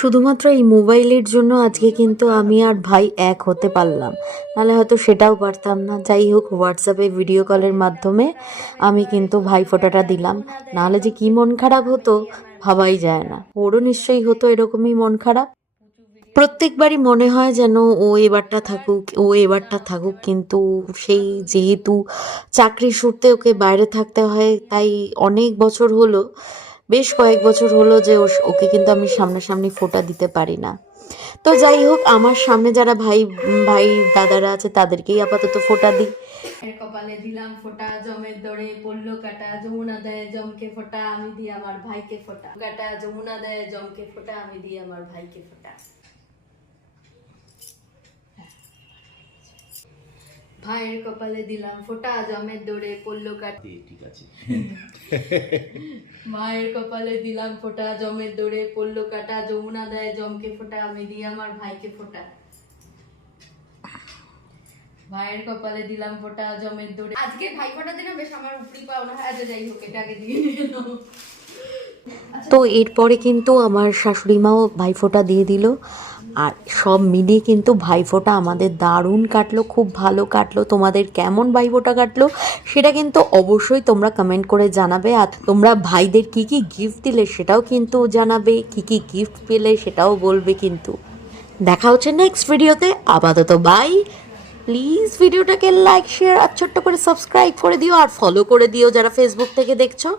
শুধুমাত্র এই মোবাইলের জন্য আজকে কিন্তু আমি আর ভাই এক হতে পারলাম, নাহলে হয়তো সেটাও পারতাম না। যাই হোক, হোয়াটসঅ্যাপে ভিডিও কলের মাধ্যমে আমি কিন্তু ভাই ফোঁটাটা দিলাম। নাহলে যে কি মন খারাপ হতো ভাবাই যায় না। ওরও নিশ্চয়ই হতো এরকমই মন খারাপ। প্রত্যেকবারই মনে হয় যেন ও এবারটা থাকুক, কিন্তু সেই যেহেতু চাকরির সূত্রে ওকে বাইরে থাকতে হয়, তাই অনেক বছর হলো, বেশ কয়েক বছর হলো যে ওকে কিন্তু আমি সামনাসামনি ফোঁটা দিতে পারি না। তো যাই হোক, আমার সামনে যারা ভাই ভাই দাদারা আছে তাদেরকেই আপাতত ফোঁটা দিই। কপালে দিলাম ফোঁটা, জমের দরে পড়লো কাটা, যমুনা দেয় জমকে ফোঁটা, আমি দিই আমার ভাইকে ফোঁটা। কাটা যমুনা দেয় জমকে ফোঁটা, আমি দিই আমার ভাইকে ফোঁটা। ভাইয়ের কপালে দিলাম ফোঁটা, জমের দরে পড়লো কাটা। ঠিক আছে। মায়ের কপালে দিলাম ফোঁটা, জমের দরে পড়লো কাটা, যমুনা দেয় জমকে ফোঁটা, আমি দিই আমার ভাইকে ফোঁটা। ভাইয়ের কপালে দিলাম ফোঁটা, জমের দরে। আজকে ভাই ফোঁটা দিলে বেশ আমার উপরি পাওনা হয়। আচ্ছা যাই হোক, এটা আগে দিয়ে নিল। তো এরপরে কিন্তু আমার শাশুড়ি মাও ভাইফোঁটা দিয়ে দিল, আর সব মিলিয়ে কিন্তু ভাইফোঁটা আমাদের দারুণ কাটলো, খুব ভালো কাটলো। তোমাদের কেমন ভাইফোঁটা কাটলো সেটা কিন্তু অবশ্যই তোমরা কমেন্ট করে জানাবে। আর তোমরা ভাইদের কি কি গিফট দিলে সেটাও কিন্তু জানাবে, কি কি গিফট পেলে সেটাও বলবে। কিন্তু দেখা হচ্ছে নেক্সট ভিডিওতে। আপাতত বাই। প্লিজ ভিডিওটাকে লাইক, শেয়ার আর ছোট্ট করে সাবস্ক্রাইব করে দিও, আর ফলো করে দিও যারা ফেসবুক থেকে দেখছো।